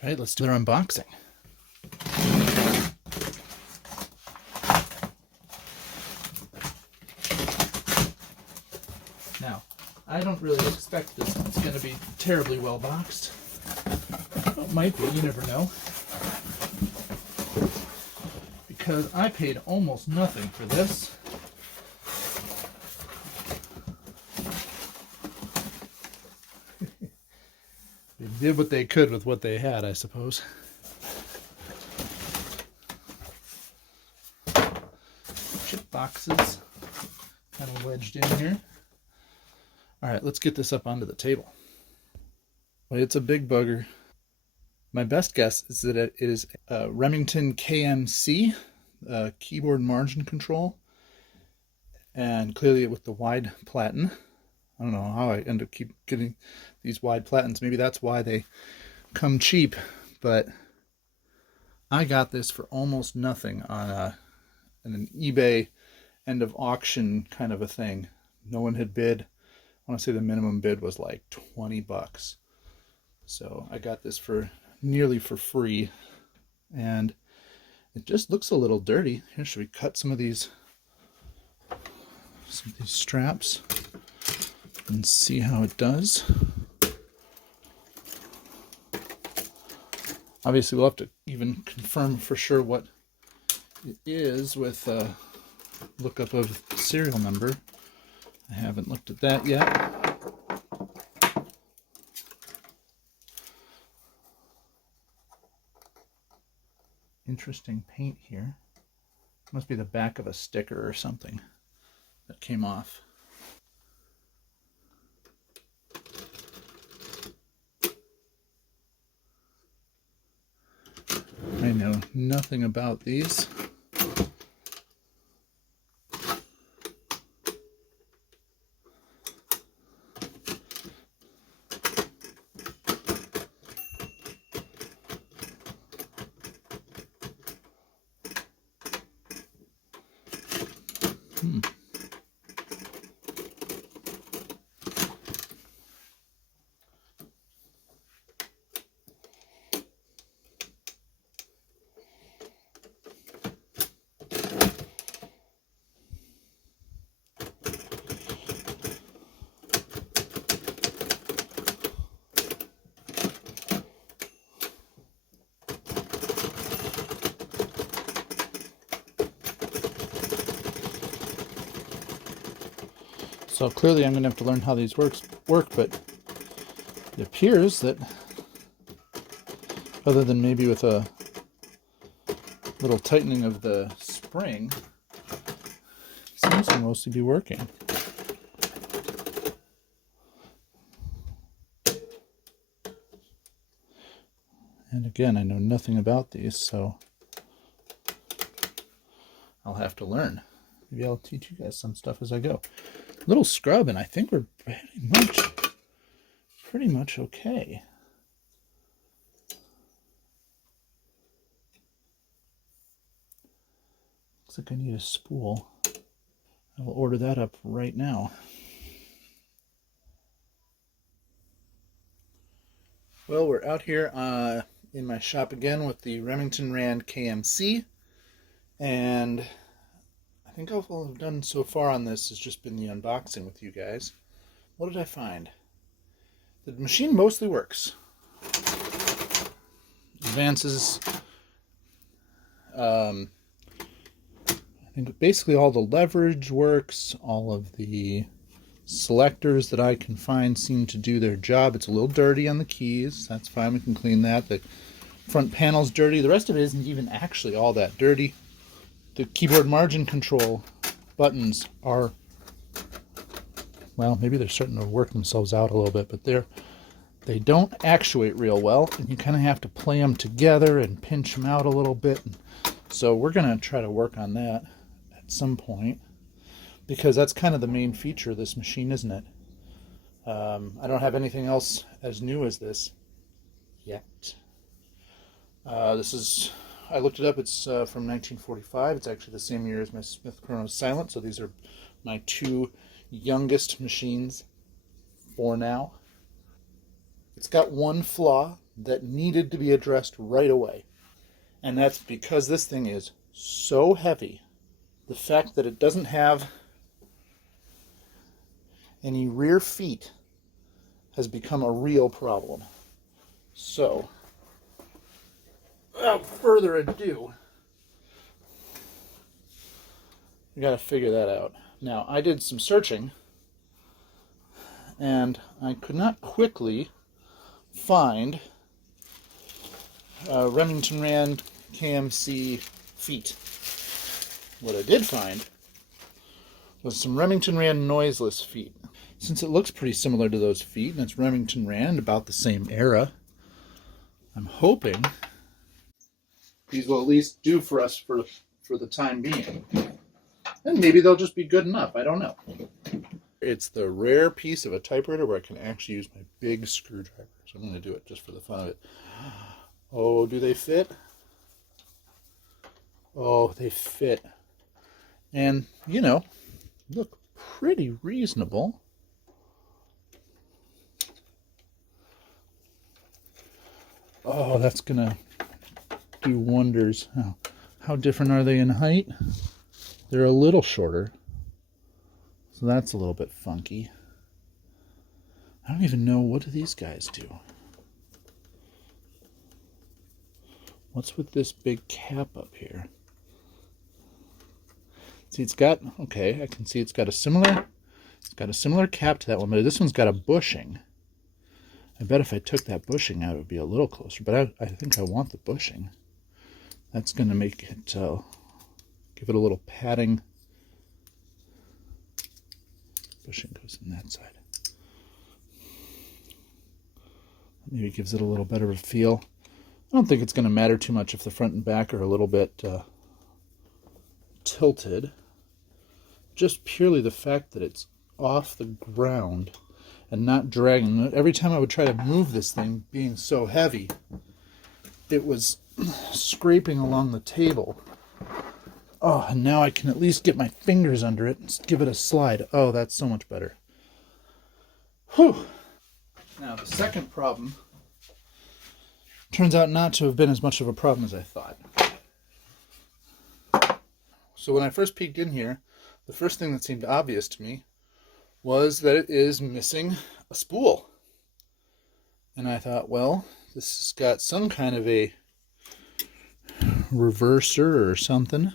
All right, let's do our unboxing. Now, I don't really expect this one's going to be terribly well boxed. Well, it might be, you never know. Because I paid almost nothing for this. They did what they could with what they had, I suppose. Chip boxes kind of wedged in here. All right, let's get this up onto the table. Well, it's a big bugger. My best guess is that it is a Remington KMC keyboard margin control, and clearly with the wide platen. I don't know how I end up keep getting these wide platens. Maybe that's why they come cheap, but I got this for almost nothing on an eBay end of auction kind of a thing. No one had bid. I want to say the minimum bid was like 20 bucks. So I got this for nearly for free, and it just looks a little dirty. Here, should we cut some of these straps and see how it does? Obviously, we'll have to even confirm for sure what it is with a lookup of serial number. I haven't looked at that yet. Interesting paint here. Must be the back of a sticker or something that came off. I know nothing about these. So clearly I'm going to have to learn how these work, but it appears that other than maybe with a little tightening of the spring, it seems to mostly be working. And again, I know nothing about these, so I'll have to learn. Maybe I'll teach you guys some stuff as I go. Little scrub, and I think we're pretty much okay. Looks like I need a spool. I will order that up right now. Well, we're out here in my shop again with the Remington Rand KMC, and I think all I've done so far on this has just been the unboxing with you guys. What did I find? The machine mostly works. Advances. I think basically all the leverage works. All of the selectors that I can find seem to do their job. It's a little dirty on the keys. That's fine. We can clean that. The front panel's dirty. The rest of it isn't even actually all that dirty. The keyboard margin control buttons are, well, maybe they're starting to work themselves out a little bit, but they don't actuate real well, and you kind of have to play them together and pinch them out a little bit. So we're going to try to work on that at some point, because that's kind of the main feature of this machine, isn't it? I don't have anything else as new as this yet. This is, I looked it up, it's from 1945. It's actually the same year as my Smith Chrono Silent, so these are my two youngest machines for now. It's got one flaw, that needed to be addressed right away. And that's because this thing is so heavy. The fact that it doesn't have any rear feet has become a real problem. So, without further ado, we got to figure that out. Now, I did some searching, and I could not quickly find Remington Rand KMC feet. What I did find was some Remington Rand noiseless feet. Since it looks pretty similar to those feet, and it's Remington Rand, about the same era, I'm hoping these will at least do for us for the time being. And maybe they'll just be good enough, I don't know. It's the rare piece of a typewriter where I can actually use my big screwdriver. So I'm going to do it just for the fun of it. Oh, do they fit? Oh, they fit. And, you know, look pretty reasonable. Oh, that's going to do wonders. Oh, how different are they in height? They're a little shorter. So that's a little bit funky. I don't even know, what do these guys do? What's with this big cap up here? See, it's got, okay, I can see it's got a similar cap to that one, but this one's got a bushing. I bet if I took that bushing out, it would be a little closer, but I think I want the bushing. That's going to make it, give it a little padding. Bushing goes in that side. Maybe gives it a little better of a feel. I don't think it's going to matter too much if the front and back are a little bit tilted. Just purely the fact that it's off the ground and not dragging. Every time I would try to move this thing, being so heavy, it was scraping along the table. Oh, and now I can at least get my fingers under it and give it a slide. Oh, that's so much better. Whew. Now, the second problem turns out not to have been as much of a problem as I thought. So when I first peeked in here, the first thing that seemed obvious to me was that it is missing a spool. And I thought, well, this has got some kind of a reverser or something.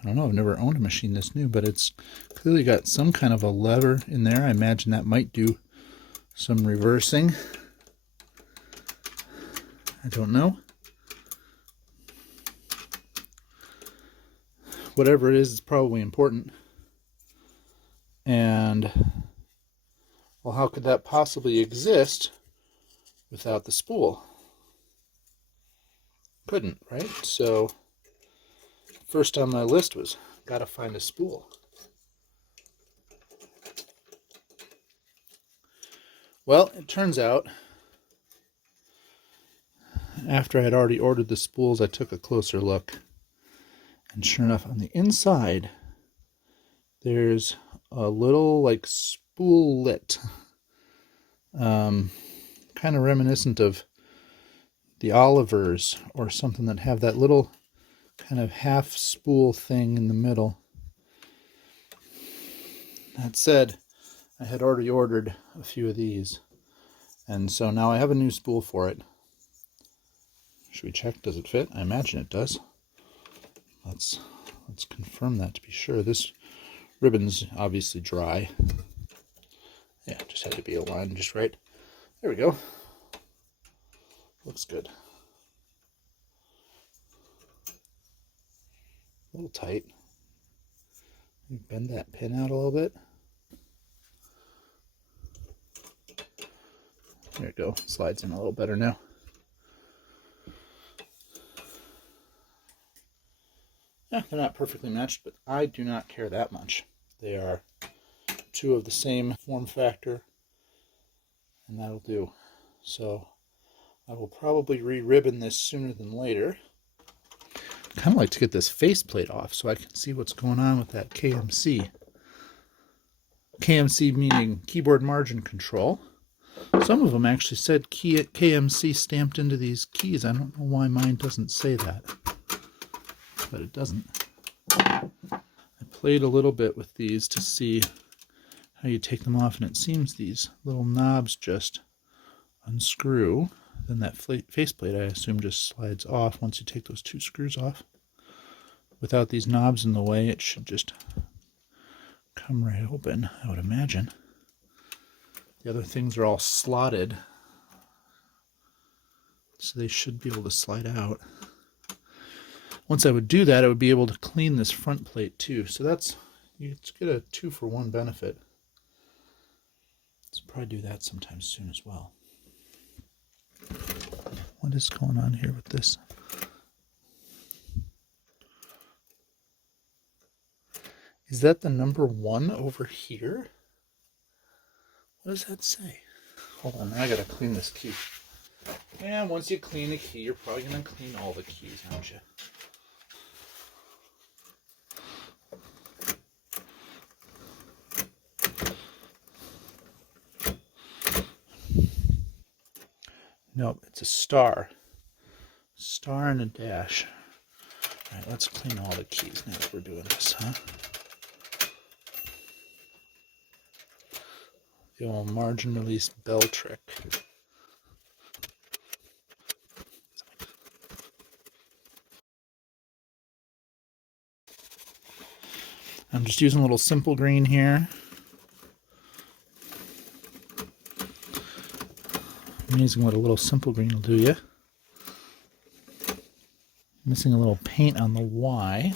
I don't know, I've never owned a machine this new, but it's clearly got some kind of a lever in there. I imagine that might do some reversing. I don't know. Whatever it is, it's probably important. And, well, how could that possibly exist without the spool? Couldn't, right? So, first on my list was, gotta find a spool. Well, it turns out, after I had already ordered the spools, I took a closer look. And sure enough, on the inside, there's a little, like, spoolet. Kind of reminiscent of the Olivers or something that have that little kind of half spool thing in the middle. That said, I had already ordered a few of these, and so now I have a new spool for it. Should we check? Does it fit? I imagine it does. Let's confirm that to be sure. This ribbon's obviously dry. Yeah, just had to be aligned just right. There we go. Looks good. A little tight. Bend that pin out a little bit. There we go. Slides in a little better now. Yeah, they're not perfectly matched, but I do not care that much. They are two of the same form factor, and that'll do. So I will probably re-ribbon this sooner than later. I'd kind of like to get this faceplate off so I can see what's going on with that KMC. KMC meaning keyboard margin control. Some of them actually said KMC stamped into these keys. I don't know why mine doesn't say that, but it doesn't. I played a little bit with these to see how you take them off, and it seems these little knobs just unscrew. Then that faceplate, I assume, just slides off once you take those two screws off. Without these knobs in the way, it should just come right open, I would imagine. The other things are all slotted, so they should be able to slide out. Once I would do that, I would be able to clean this front plate too. So that's, you get a 2-for-1 benefit. Let's probably do that sometime soon as well. What is going on here with this? Is that the number 1 over here? What does that say? Hold on, now I gotta clean this key. And once you clean the key, you're probably gonna clean all the keys, aren't you? Nope, it's a star. Star and a dash. All right, let's clean all the keys now that we're doing this, huh? The old margin release bell trick. I'm just using a little simple green here. Amazing what a little simple green will do you. Missing a little paint on the Y.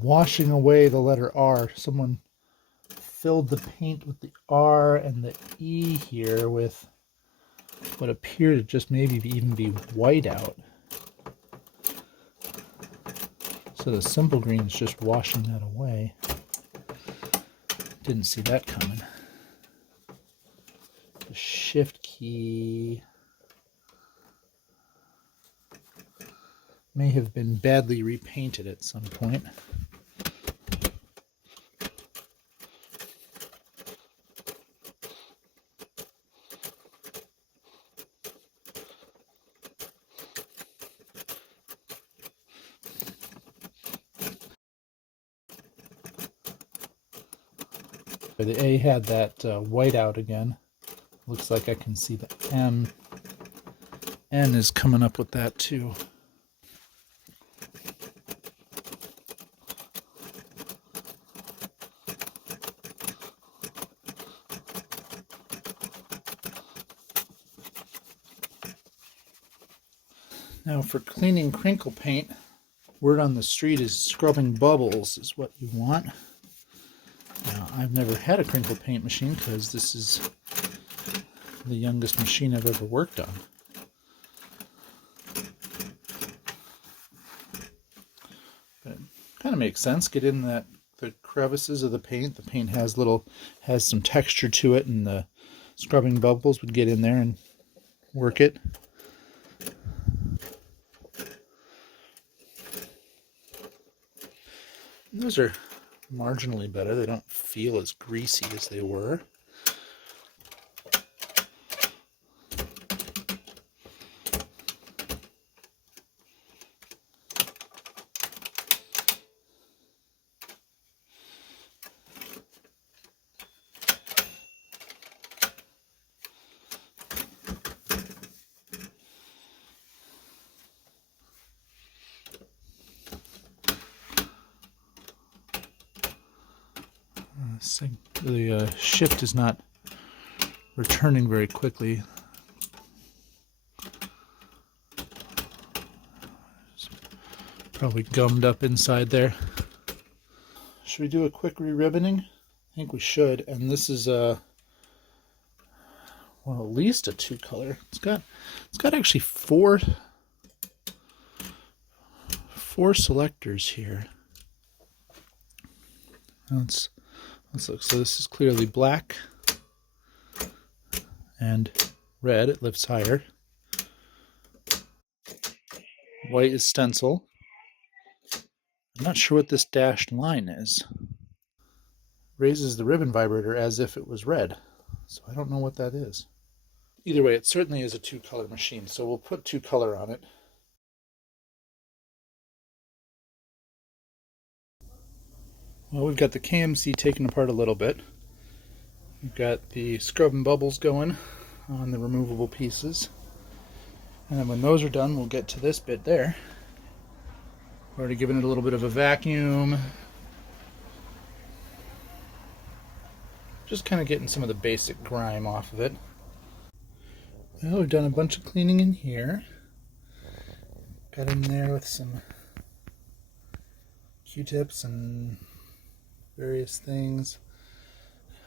Washing away the letter R. Someone filled the paint with the R and the E here with what appeared to just maybe even be white out. So the simple green is just washing that away. Didn't see that coming. The shift key may have been badly repainted at some point. The A had that white out again. Looks like I can see the M. N is coming up with that too. Now for cleaning crinkle paint, word on the street is scrubbing bubbles is what you want. Now, I've never had a crinkle paint machine because this is the youngest machine I've ever worked on. But it kind of makes sense. Get in the crevices of the paint. The paint has some texture to it, and the scrubbing bubbles would get in there and work it. And those are marginally better. They don't feel as greasy as they were. The shift is not returning very quickly. It's probably gummed up inside there. Should we do a quick re-ribboning? I think we should. And this is well, at least a 2-color. It's got actually four 4 selectors here. Let's look. So this is clearly black and red. It lifts higher. White is stencil. I'm not sure what this dashed line is. Raises the ribbon vibrator as if it was red. So I don't know what that is. Either way, it certainly is a 2-color machine, so we'll put 2 color on it. Well, we've got the KMC taken apart a little bit. We've got the scrub and bubbles going on the removable pieces. And then when those are done, we'll get to this bit there. Already given it a little bit of a vacuum. Just kind of getting some of the basic grime off of it. Well, we've done a bunch of cleaning in here. Got in there with some Q-tips and various things.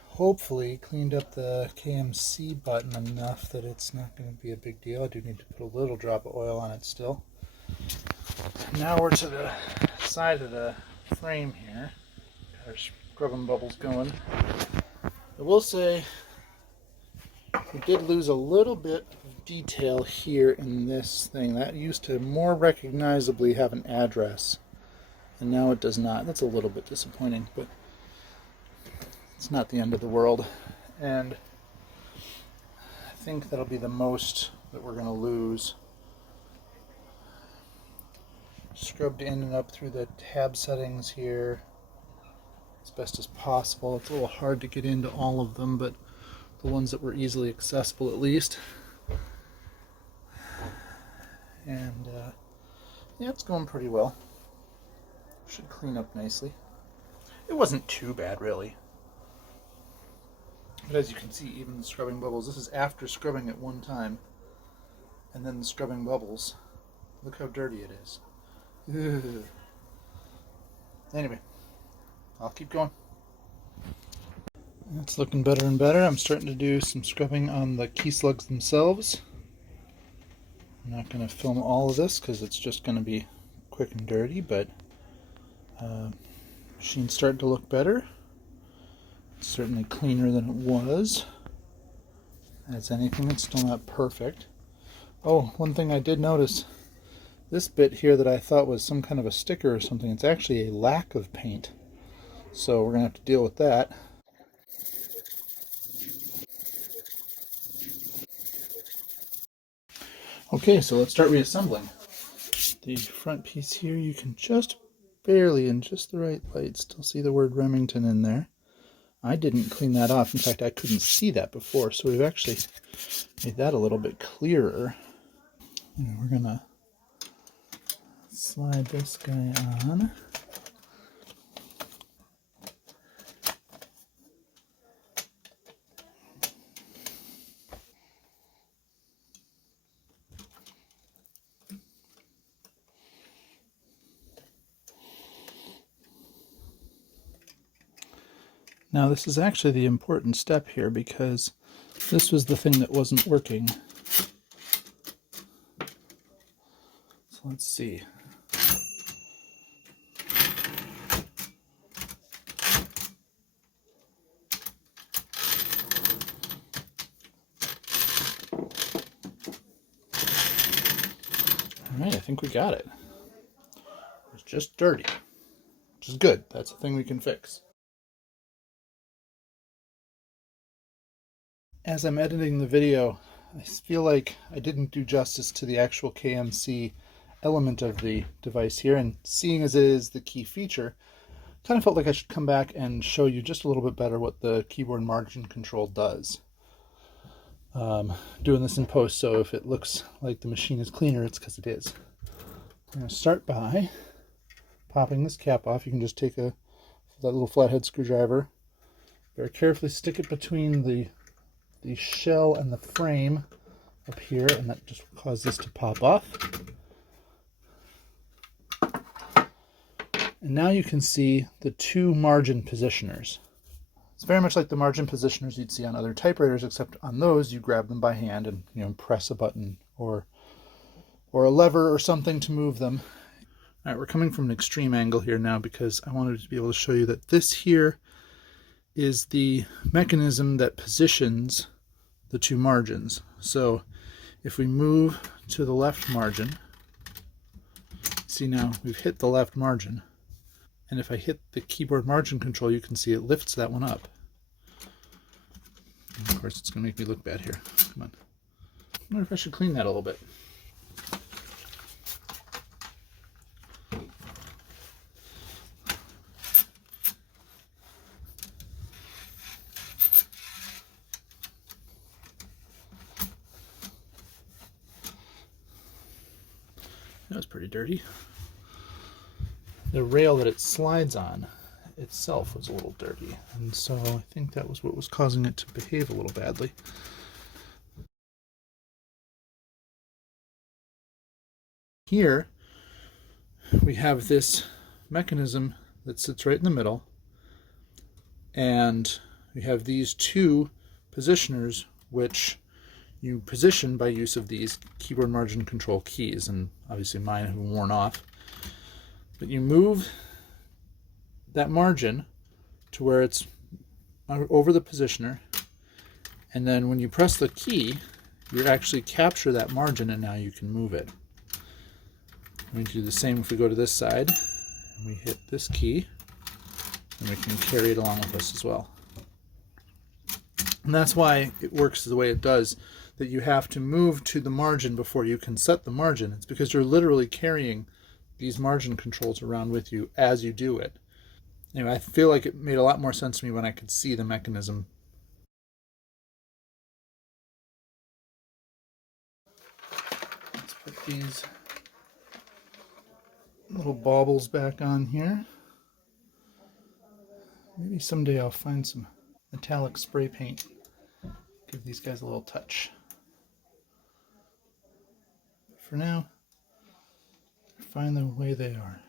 Hopefully cleaned up the KMC button enough that it's not going to be a big deal. I do need to put a little drop of oil on it still. Now we're to the side of the frame here. Got our scrub and bubbles going. I will say we did lose a little bit of detail here in this thing. That used to more recognizably have an address, and now it does not. That's a little bit disappointing, but it's not the end of the world. And I think that'll be the most that we're going to lose. Scrubbed in and up through the tab settings here as best as possible. It's a little hard to get into all of them, but the ones that were easily accessible at least. And yeah, it's going pretty well. Should clean up nicely. It wasn't too bad, really. But as you can see, even the scrubbing bubbles, this is after scrubbing it one time, and then the scrubbing bubbles. Look how dirty it is. Ugh. Anyway, I'll keep going. It's looking better and better. I'm starting to do some scrubbing on the key slugs themselves. I'm not going to film all of this because it's just going to be quick and dirty, but machine's starting to look better. It's certainly cleaner than it was. As anything, it's still not perfect. Oh, one thing I did notice, this bit here that I thought was some kind of a sticker or something, it's actually a lack of paint. So we're going to have to deal with that. Okay, so let's start reassembling. The front piece here, you can just barely, in just the right light, still see the word Remington in there. I didn't clean that off. In fact, I couldn't see that before, so we've actually made that a little bit clearer. And we're gonna slide this guy on. Now this is actually the important step here because this was the thing that wasn't working. So let's see. Alright, I think we got it. It's just dirty, which is good. That's a thing we can fix. As I'm editing the video, I feel like I didn't do justice to the actual KMC element of the device here, and seeing as it is the key feature, kind of felt like I should come back and show you just a little bit better what the keyboard margin control does. Doing this in post, so if it looks like the machine is cleaner, it's because it is. I'm going to start by popping this cap off. You can just take that little flathead screwdriver, very carefully stick it between the shell and the frame up here, and that just will cause this to pop off. And now you can see the 2 margin positioners. It's very much like the margin positioners you'd see on other typewriters, except on those you grab them by hand and press a button or a lever or something to move them. All right, we're coming from an extreme angle here now because I wanted to be able to show you that this here is the mechanism that positions the two margins. So if we move to the left margin, see now we've hit the left margin. And if I hit the keyboard margin control, you can see it lifts that one up. And of course, it's going to make me look bad here. Come on. I wonder if I should clean that a little bit. That was pretty dirty. The rail that it slides on itself was a little dirty, and so I think that was what was causing it to behave a little badly. Here we have this mechanism that sits right in the middle, and we have these two positioners which you position by use of these keyboard margin control keys, and obviously mine have worn off. But you move that margin to where it's over the positioner, and then when you press the key, you actually capture that margin, and now you can move it. We do the same if we go to this side, and we hit this key, and we can carry it along with us as well. And that's why it works the way it does, that you have to move to the margin before you can set the margin. It's because you're literally carrying these margin controls around with you as you do it. Anyway, I feel like it made a lot more sense to me when I could see the mechanism. Let's put these little baubles back on here. Maybe someday I'll find some metallic spray paint. Give these guys a little touch. But for now, find them the way they are.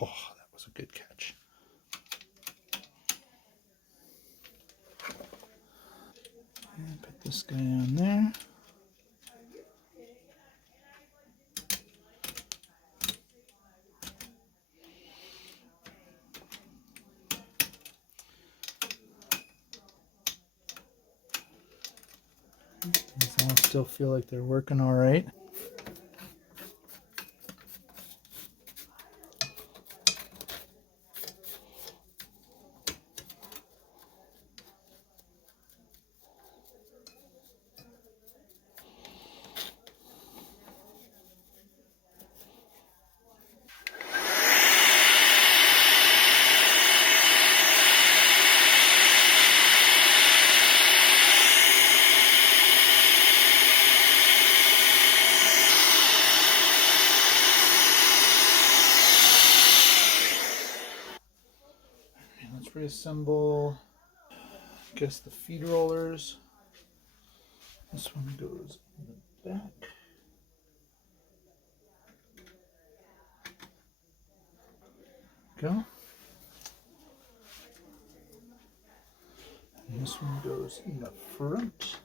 Oh, that was a good catch. And put this guy on there. These all still feel like they're working all right. Let's reassemble, I guess, the feed rollers. This one goes in the back. Go. And this one goes in the front.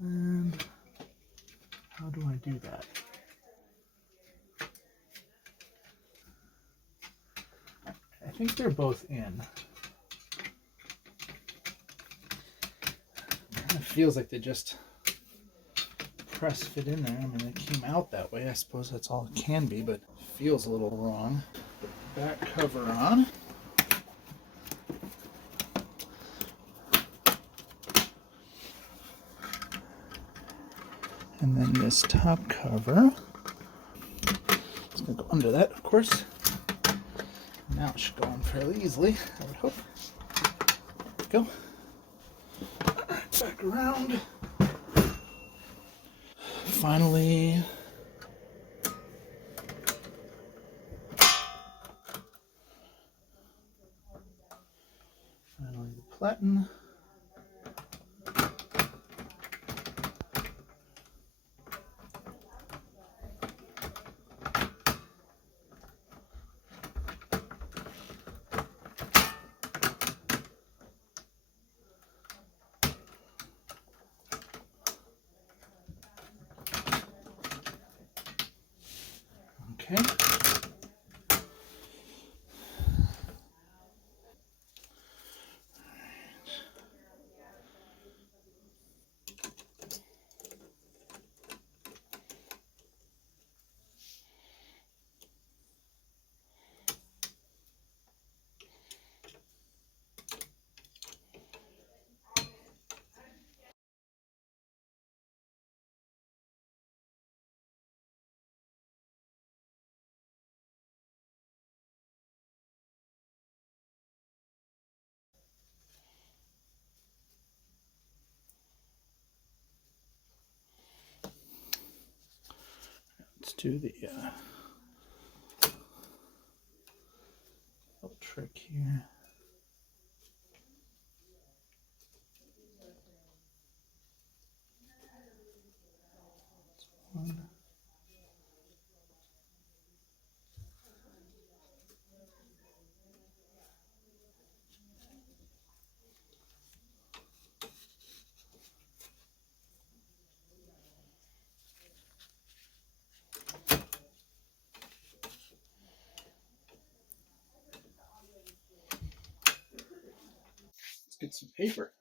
And how do I do that? I think they're both in. It feels like they just press fit in there. I mean, they came out that way. I suppose that's all it can be, but it feels a little wrong. Put the back cover on. And then this top cover. It's going to go under that, of course. Now it should go on fairly easily, I would hope. There we go. Alright, back around. Finally. Finally the platen. Okay. Let's do the little trick here. One. Let's get some paper.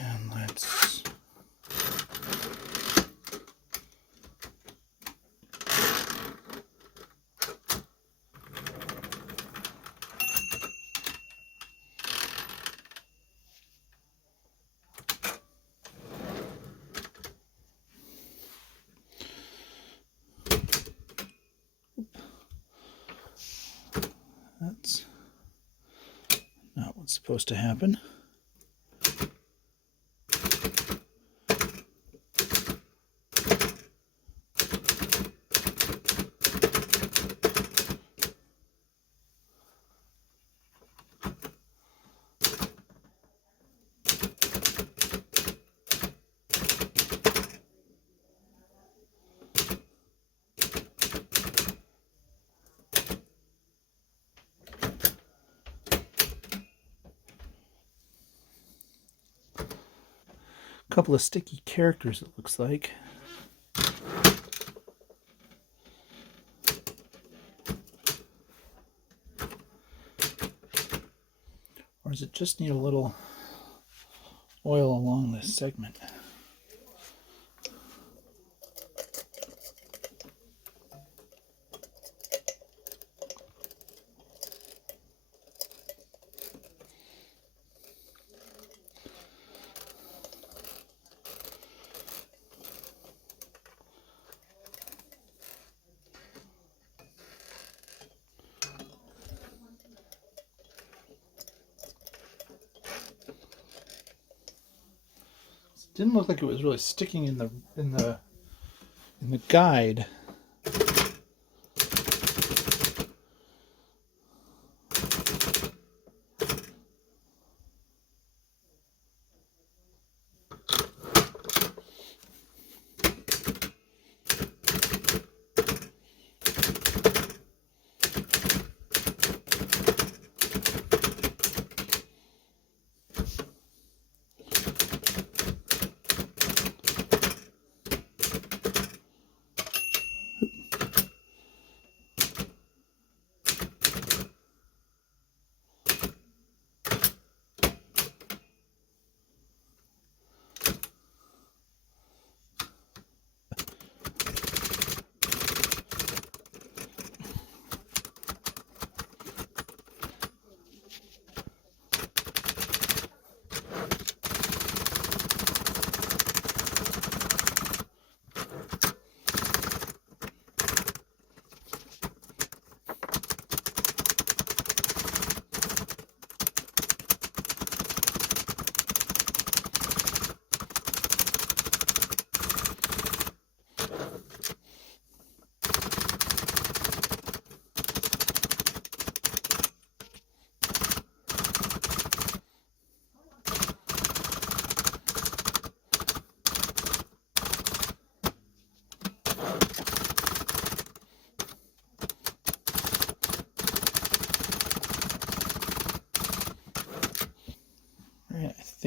And let's that's not what's supposed to happen. A couple of sticky characters, it looks like. Or does it just need a little oil along this segment? Didn't look like it was really sticking in the guide.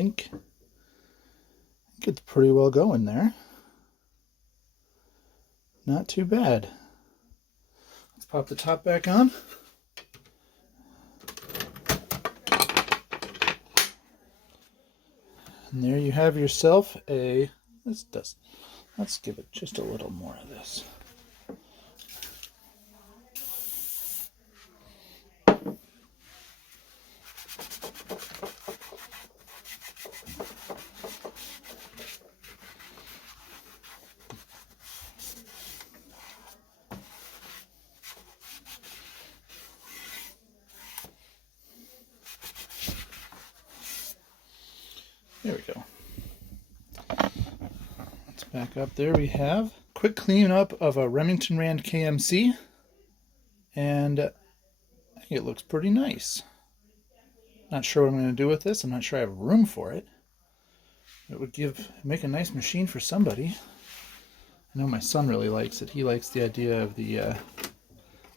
think it's pretty well going there. Not too bad. Let's pop the top back on. And there you have yourself a, let's give it just a little more of this. There we go. Let's back up. There we have quick cleanup of a Remington Rand KMC, and I think it looks pretty nice. Not sure what I'm going to do with this. I'm not sure I have room for it. It would make a nice machine for somebody. I know my son really likes it. He likes the idea of the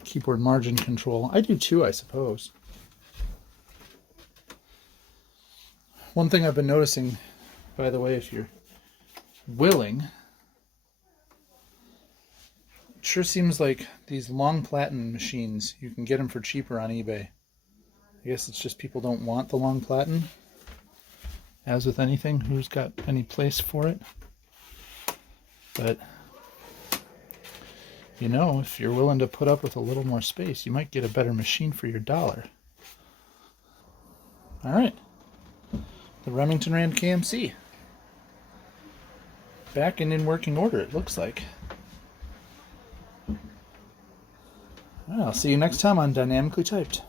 keyboard margin control. I do too, I suppose. One thing I've been noticing, by the way, if you're willing, it sure seems like these long platen machines, you can get them for cheaper on eBay. I guess it's just people don't want the long platen. As with anything, who's got any place for it? But, you know, if you're willing to put up with a little more space, you might get a better machine for your dollar. All right. The Remington Rand KMC. Back and in working order, it looks like. Well, I'll see you next time on Dynamically Typed.